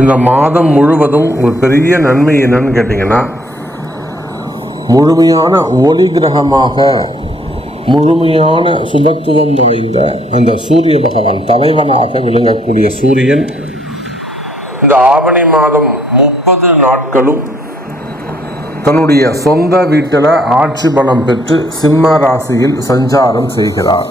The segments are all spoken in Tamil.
இந்த மாதம் முழுவதும் ஒரு பெரிய நன்மை என்னன்னு கேட்டிங்கன்னா முழுமையான ஒளி கிரகமாக முழுமையான சுபத்துவம் நிறைந்த அந்த சூரிய பகவான் தலைவனாக விளங்கக்கூடிய சூரியன் இந்த ஆவணி மாதம் முப்பது நாட்களும் தன்னுடைய சொந்த வீட்டில் ஆட்சி பலம் பெற்று சிம்ம ராசியில் சஞ்சாரம் செய்கிறார்.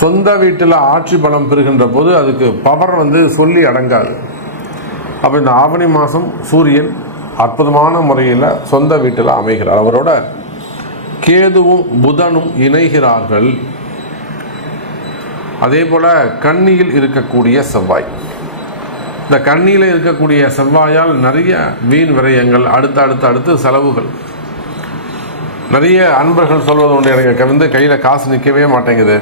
சொந்த வீட்டில் ஆட்சி பலம் பெறுகின்ற போது அதுக்கு பவர் வந்து சொல்லி அடங்காது. அப்போ இந்த ஆவணி மாதம் சூரியன் அற்புதமான முறையில் சொந்த வீட்டில் அமைகிறார். அவரோட கேதுவும் புதனும் இணைகிறார்கள். அதே போல் கண்ணியில் இருக்கக்கூடிய செவ்வாய். இந்த கண்ணியில் இருக்கக்கூடிய செவ்வாயால் நிறைய வீண் விரயங்கள் அடுத்து அடுத்து அடுத்து செலவுகள். நிறைய அன்பர்கள் சொல்வது உண்டு எனக்கு வந்து கையில் காசு நிற்கவே மாட்டேங்குது.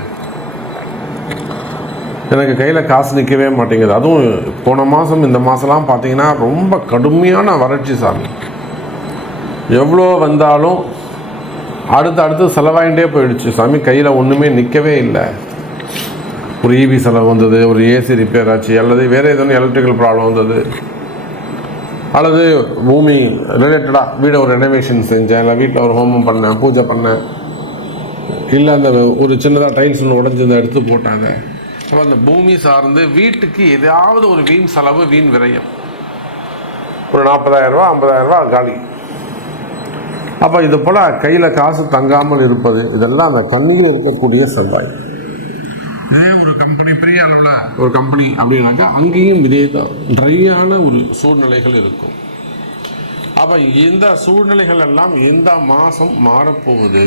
எனக்கு கையில் காசு நிற்கவே மாட்டேங்குது. அதுவும் போன மாதம் இந்த மாதம்லாம் பார்த்தீங்கன்னா ரொம்ப கடுமையான வறட்சி சாமி. எவ்வளோ வந்தாலும் அடுத்து அடுத்து செலவாயிட்டே போயிடுச்சு. சாமி கையில் ஒன்றுமே நிற்கவே இல்லை. ஒரு இபி செலவு வந்தது ஒரு ஏசி ரிப்பேர் ஆச்சு அல்லது வேறு எதுவும் எலக்ட்ரிக்கல் ப்ராப்ளம் வந்தது. அல்லது பூமி ரிலேட்டடாக வீடை ஒரு ரெனோவேஷன் செஞ்சேன் இல்லை வீட்டில் ஒரு ஹோமம் பண்ணேன் பூஜை பண்ணேன். இல்லை அந்த ஒரு சின்னதாக டைல்ஸ் ஒன்று உடஞ்சி எடுத்து போட்டாங்க. அப்போ அந்த பூமி சார்ந்து வீட்டுக்கு ஏதாவது ஒரு வீண் செலவு வீண் விரயம். ஒரு நாற்பதாயிரம் ரூபா ஐம்பதாயிரம் ரூபா காலி. அப்போ இது போல் கையில் காசு தங்காமல் இருப்பது இதெல்லாம் அந்த கண்ணியில் இருக்கக்கூடிய செவ்வாய். இதே ஒரு கம்பெனி பெரிய அளவில் ஒரு கம்பெனி அப்படின்னாக்கா அங்கேயும் இதே தான். ட்ரையான ஒரு சூழ்நிலைகள் இருக்கும். அப்போ இந்த சூழ்நிலைகள் எல்லாம் இந்த மாதம் மாறப்போகுது?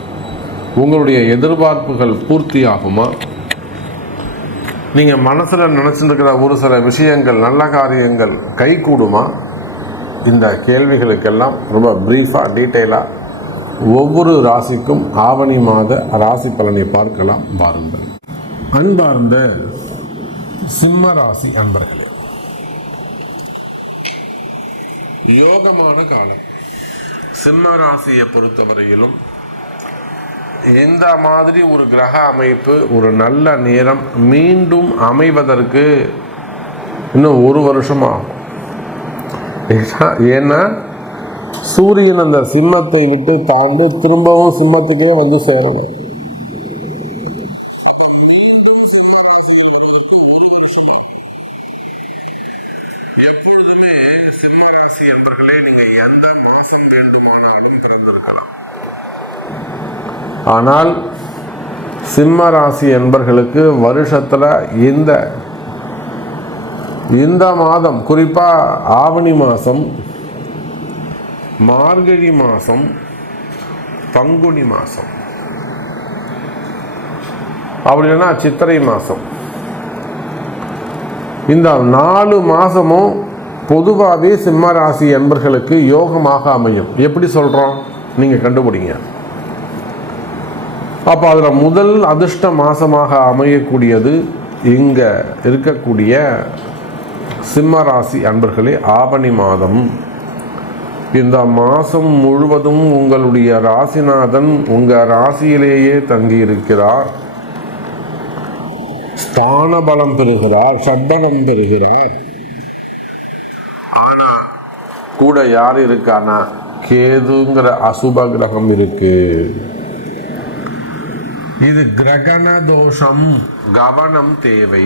உங்களுடைய எதிர்பார்ப்புகள் பூர்த்தி ஆகுமா நீங்கள் மனசில் நினச்சிருக்கிற ஒரு சில விஷயங்கள் நல்ல காரியங்கள் கை கூடுமா இந்த கேள்விகளுக்கெல்லாம் ரொம்ப ப்ரீஃபாக டீட்டெயிலாக ஒவ்வொரு ராசிக்கும் ஆவணி மாத ராசி பலனை பார்க்கலாம் பாருங்கள் அன்பார்ந்த சிம்ம ராசி அன்பர்களே யோகமான காலம். சிம்ம ராசியை பொறுத்தவரையிலும் இந்த மாதிரி ஒரு கிரக அமைப்பு ஒரு நல்ல நேரம் மீண்டும் அமைவதற்கு இன்னும் ஒரு வருஷம் ஆகும். ஏன்னா- ஏன்னா சூரியன் அந்த சிம்மத்தை விட்டு தாழ்ந்து திரும்பவும் சிம்மத்துக்கே வந்து சேரணும். ஆனால் சிம்ம ராசி என்பர்களுக்கு வருஷத்தில் இந்த இந்த மாதம் குறிப்பாக ஆவணி மாதம் மார்கழி மாதம் பங்குனி மாதம் அப்படி இல்லைன்னா சித்திரை மாதம் இந்த நாலு மாதமும் பொதுவாகவே சிம்ம ராசி என்பர்களுக்கு யோகமாக அமையும். எப்படி சொல்கிறோம் நீங்கள் கண்டுபிடிங்க. அப்போ அதில் முதல் அதிர்ஷ்ட மாதமாக அமையக்கூடியது இங்கே இருக்கக்கூடிய சிம்ம ராசி அன்பர்களே ஆவணி மாதம். இந்த மாதம் முழுவதும் உங்களுடைய ராசிநாதன் உங்கள் ராசியிலேயே தங்கியிருக்கிறார். ஸ்தான பலம் பெறுகிறார் சட்டனம் பெறுகிறார். ஆனா கூட யார் இருக்கானா கேதுங்கிற அசுப கிரகம் இருக்குது இது கிரகண தோஷம் கவனம் தேவை.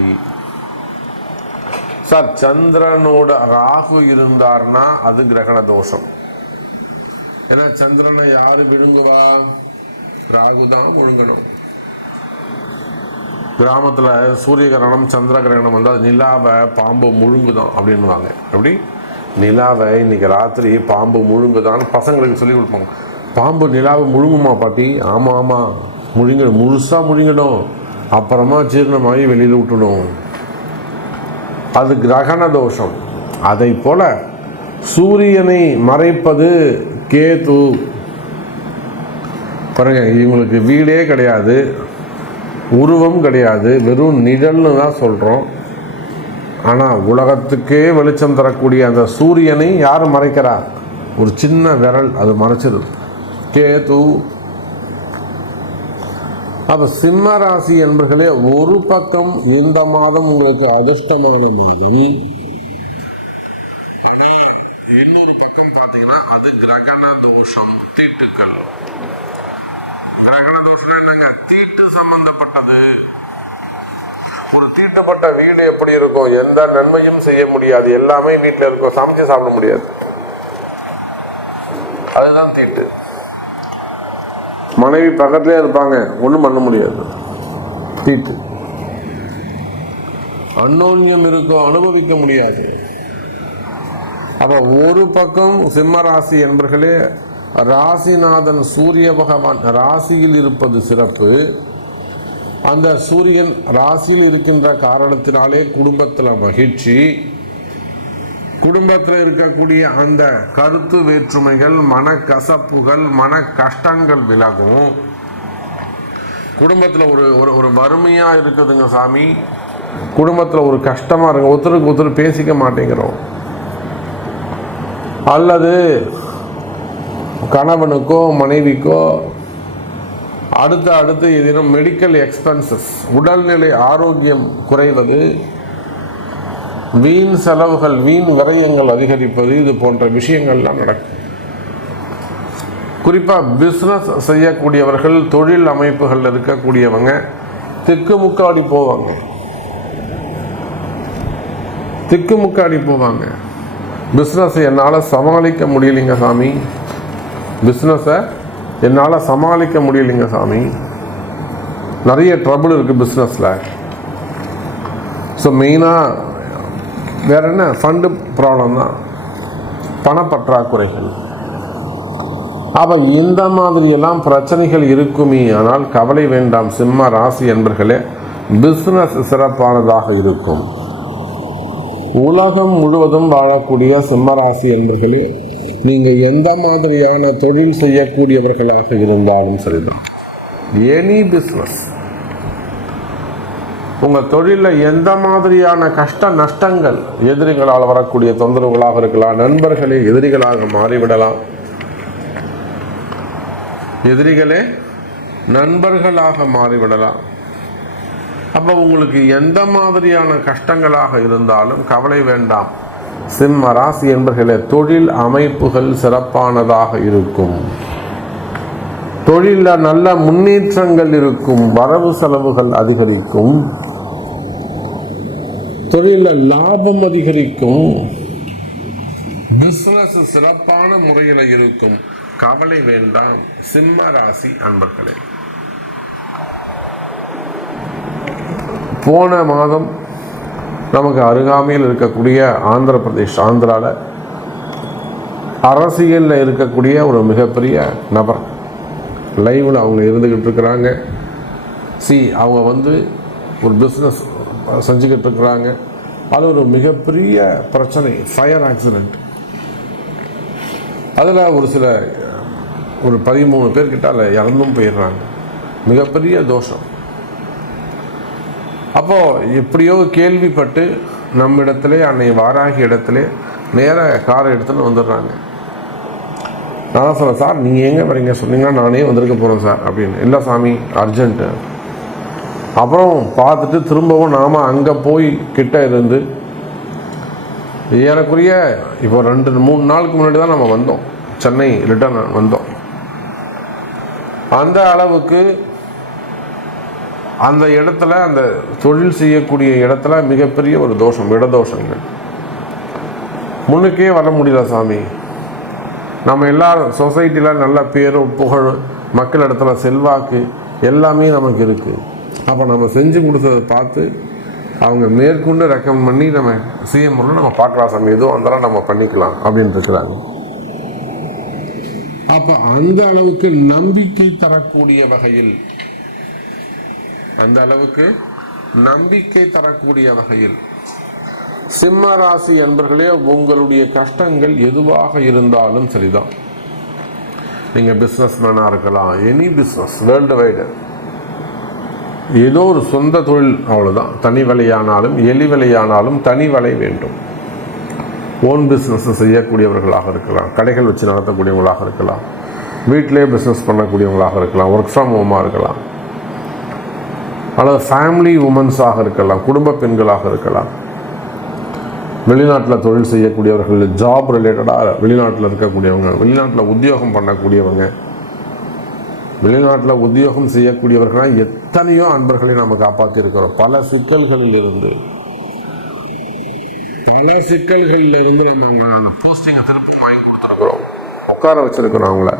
சார் சந்திரனோட ராகு இருந்தார்னா அது கிரகண தோஷம் ஏன்னா சந்திரனை யாரு விழுங்குவா? ராகு தான் விழுங்கணும். கிராமத்துல சூரிய கிரகணம் சந்திர கிரகணம் வந்து அது நிலாவை பாம்பு முழுங்குதான் அப்படின்னுவாங்க. எப்படி? நிலாவை இன்னைக்கு ராத்திரி பாம்பு முழுங்குதான்னு பசங்களுக்கு சொல்லி கொடுப்பாங்க. பாம்பு நிலாவை முழுங்குமா பாட்டி? ஆமா ஆமா. முழுங்கிடும் முழுசாக முழுங்கிடும் அப்புறமா ஜீரணமாகி வெளியில் விட்டுடும் அது கிரகண தோஷம். அதை போல சூரியனை மறைப்பது கேது. பாருங்க இவங்களுக்கு வீடே கிடையாது உருவம் கிடையாது வெறும் நிழல்னு தான் சொல்கிறோம் ஆனால் உலகத்துக்கே வெளிச்சம் தரக்கூடிய அந்த சூரியனை யார் மறைக்கிறா? ஒரு சின்ன விரல் அது மறைச்சிருது கேது. அப்போ சிம்ம ராசி என்பர்களே ஒரு பக்கம் இந்த மாதம் உங்களுக்கு அதிர்ஷ்டமான மாதம். இன்னொரு பக்கம் பார்த்தீங்கன்னா அது கிரகண தோஷம் தீட்டுக்கள். கிரகண தோஷம் என்னங்க? தீட்டு சம்பந்தப்பட்டது. ஒரு தீட்டுப்பட்ட வீடு எப்படி இருக்கும்? எந்த நன்மையும் செய்ய முடியாது. எல்லாமே வீட்டில் இருக்கும். சமைச்சு சாப்பிட முடியாது. மனைவி பக்கத்துலேயே இருப்பாங்க. ஒன்றும் பண்ண முடியாது. தீட்டு அன்னோன்யம் இருக்கும் அனுபவிக்க முடியாது. அப்ப ஒரு பக்கம் சிம்ம ராசி என்பர்களே ராசிநாதன் சூரிய பகவான் ராசியில் இருப்பது சிறப்பு. அந்த சூரியன் ராசியில் இருக்கின்ற காரணத்தினாலே குடும்பத்தில் மகிழ்ச்சி. குடும்பத்தில் இருக்கக்கூடிய அந்த கருத்து வேற்றுமைகள் மனக்கசப்புகள் மன கஷ்டங்கள் விலகும். குடும்பத்தில் ஒரு ஒரு ஒரு வறுமையாக இருக்குதுங்க சாமி. குடும்பத்தில் ஒரு கஷ்டமாக இருக்கு ஒருத்தருக்கு ஒருத்தர் பேசிக்க மாட்டேங்கிறோம். அல்லது கணவனுக்கோ மனைவிக்கோ அடுத்து அடுத்து ஏதேனும் மெடிக்கல் எக்ஸ்பென்சஸ் உடல்நிலை ஆரோக்கியம் குறைவது வீண் செலவுகள் வீண் விரயங்கள் அதிகரிப்பது இது போன்ற விஷயங்கள்லாம் நடக்கும். குறிப்பாக பிஸ்னஸ் செய்யக்கூடியவர்கள் தொழில் அமைப்புகள் இருக்கக்கூடியவங்க திக்கு முக்காடி போவாங்க. திக்கு முக்காடி போவாங்க. பிஸ்னஸ் என்னால் சமாளிக்க முடியலைங்க சாமி. பிஸ்னஸை என்னால் சமாளிக்க முடியலைங்க சாமி. நிறைய ட்ரபுள் இருக்குது பிஸ்னஸில் ஸோ மெயினாக வேற என்ன ஃபண்டு ப்ராப்ளம் தான். பணப்பற்றாக்குறைகள். அப்போ இந்த மாதிரியெல்லாம் பிரச்சனைகள் இருக்குமே. ஆனால் கவலை வேண்டாம் சிம்ம ராசி என்பர்களே. பிஸ்னஸ் சிறப்பானதாக இருக்கும். உலகம் முழுவதும் வாழக்கூடிய சிம்மராசி என்பர்களே நீங்கள் எந்த மாதிரியான தொழில் செய்யக்கூடியவர்களாக இருந்தாலும் சரிதான். எனி பிஸ்னஸ் உங்கள் தொழிலில் எந்த மாதிரியான கஷ்ட நஷ்டங்கள் எதிரிகளால் வரக்கூடிய தொந்தரவுகளாக இருக்கலாம் நண்பர்களே எதிரிகளாக மாறிவிடலாம். எதிரிகளே நண்பர்களாக மாறிவிடலாம். அப்போ உங்களுக்கு எந்த மாதிரியான கஷ்டங்களாக இருந்தாலும் கவலை வேண்டாம். சிம்ம ராசி என்பர்களே தொழில் அமைப்புகள் சிறப்பானதாக இருக்கும். தொழிலில் நல்ல முன்னேற்றங்கள் இருக்கும் வரவு செலவுகள் அதிகரிக்கும். தொழிலில் லாபம் அதிகரிக்கும். பிசினஸ் சிறப்பான முறையில் இருக்கும். கவலை வேண்டாம் சிம்ம ராசி அன்பர்களே. போன மாதம் நமக்கு அருகாமையில் இருக்கக்கூடிய ஆந்திர பிரதேஷ் ஆந்திராவில் அரசியலில் இருக்கக்கூடிய ஒரு மிகப்பெரிய நபர். லைவில் அவங்க இருந்துக்கிட்டு இருக்கிறாங்க. சி அவங்க வந்து ஒரு பிஸ்னஸ் செஞ்சுக்கிட்டு இருக்கிறாங்க. அது ஒரு மிகப்பெரிய பிரச்சனை ஃபயர் ஆக்சிடெண்ட் அதில் ஒரு சில ஒரு பதிமூணு பேர்கிட்ட அதில் இறந்தும் போயிடுறாங்க. மிகப்பெரிய தோஷம். அப்போது எப்படியோ கேள்விப்பட்டு நம்மிடத்திலே அன்னை வாராகி இடத்துல நேராக காரை எடுத்துன்னு வந்துடுறாங்க. நான் சொல்ல சார் நீங்கள் எங்கே வரீங்க? சொன்னீங்கன்னா நானே வந்திருக்க போகிறேன் சார் அப்படின்னு. இல்லை சாமி அர்ஜென்ட்டு அப்புறம் பார்த்துட்டு திரும்பவும் நாம் அங்கே போய் கிட்ட இருந்து ஏறக்குரிய இப்போ ரெண்டு மூணு நாளுக்கு முன்னாடி தான் நம்ம வந்தோம். சென்னை ரிட்டர்ன் வந்தோம். அந்த அளவுக்கு அந்த இடத்துல அந்த தொழில் செய்யக்கூடிய இடத்துல மிகப்பெரிய ஒரு தோஷம் இடதோஷங்கள் முன்னுக்கே வர முடியல சாமி. நம்ம எல்லாரும் சொசைட்டியில் நல்ல பேரும் புகழ் மக்கள் இடத்துல செல்வாக்கு எல்லாமே நமக்கு இருக்குது அப்போ நம்ம செஞ்சு கொடுத்ததை பார்த்து அவங்க மேற்கொண்டு ரெக்கமெண்ட் பண்ணி நம்ம சிஎம் நம்ம பார்க்கலாம் சாமி. எதுவும் வந்தாலும் நம்ம பண்ணிக்கலாம் அப்படின்னு இருக்கிறாங்க. அப்போ அந்த அளவுக்கு நம்பிக்கை தரக்கூடிய வகையில் அந்த அளவுக்கு நம்பிக்கை தரக்கூடிய வகையில் சிம்ம ராசி என்பர்களே உங்களுடைய கஷ்டங்கள் எதுவாக இருந்தாலும் சரிதான். நீங்க பிசினஸ் மேனா இருக்கலாம் எனி பிசினஸ் வேர்ல்டு வைடு ஏதோ ஒரு சொந்த தொழில் அவ்வளோதான் தனி விலையானாலும் எலி விலையானாலும் தனி விலை வேண்டும். ஓன் பிஸ்னஸ் செய்யக்கூடியவர்களாக இருக்கலாம் கடைகள் வச்சு நடத்தக்கூடியவங்களாக இருக்கலாம் வீட்டிலே பிஸ்னஸ் பண்ணக்கூடியவங்களாக இருக்கலாம் ஒர்க் ஃப்ரம் ஹோமாக இருக்கலாம் அல்லது ஃபேமிலி உமன்ஸாக இருக்கலாம் குடும்ப பெண்களாக இருக்கலாம். வெளிநாட்டில் தொழில் செய்யக்கூடியவர்கள் ஜாப் ரிலேட்டடாக வெளிநாட்டில் இருக்கக்கூடியவங்க வெளிநாட்டில் உத்தியோகம் பண்ணக்கூடியவங்க வெளிநாட்டில் உத்தியோகம் செய்யக்கூடியவர்களாக எத்தனையோ அன்பர்களை நம்ம காப்பாற்றியிருக்கிறோம் பல சிக்கல்களில் இருந்து பல சிக்கல்களில் இருந்து நம்ம அந்த போஸ்டிங்கை திருப்பி வாங்கி கொடுத்துருக்குறோம். உட்கார வச்சுருக்கிறோம் அவங்கள.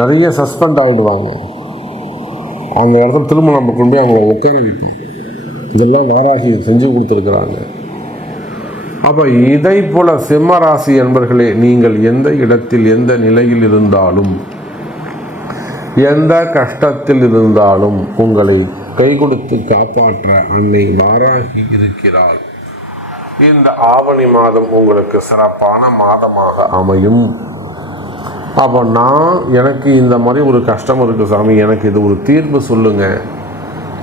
நிறைய சஸ்பெண்ட் ஆகிடுவாங்க அந்த இடத்துல திரும்ப நம்ம கொண்டு போய் அவங்கள உட்கார வைப்போம். இதெல்லாம் வாராகி செஞ்சு கொடுத்துருக்குறாங்க. அப்போ இதை போல சிம்மராசி என்பர்களே நீங்கள் எந்த இடத்தில் எந்த நிலையில் இருந்தாலும் எந்த கஷ்டத்தில் இருந்தாலும் உங்களை கை கொடுத்து காப்பாற்ற அன்னை வாராகி இருக்கிறாள். இந்த ஆவணி மாதம் உங்களுக்கு சிறப்பான மாதமாக அமையும். அப்போ நான் எனக்கு இந்த மாதிரி ஒரு கஷ்டம் இருக்குது சாமி எனக்கு இது ஒரு தீர்ப்பு சொல்லுங்க.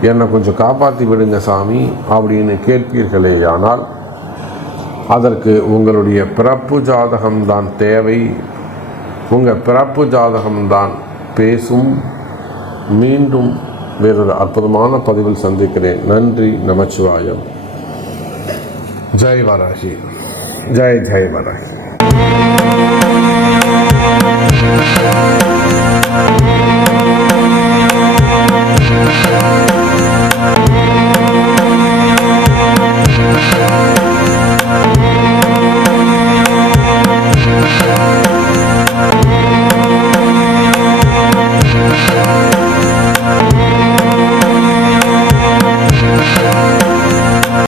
என்னை கொஞ்சம் காப்பாற்றி விடுங்க சாமி அப்படின்னு கேட்பீர்களே. ஆனால் அதற்கு உங்களுடைய பிறப்பு ஜாதகம்தான் தேவை. உங்கள் பிறப்பு ஜாதகம்தான் பேசும். மீண்டும் வேறொரு அற்புதமான பதிவில் சந்திக்கிறேன். நன்றி நமச்சிவாயம். ஜெய் வராகி. ஜெய் ஜெய் வராகி.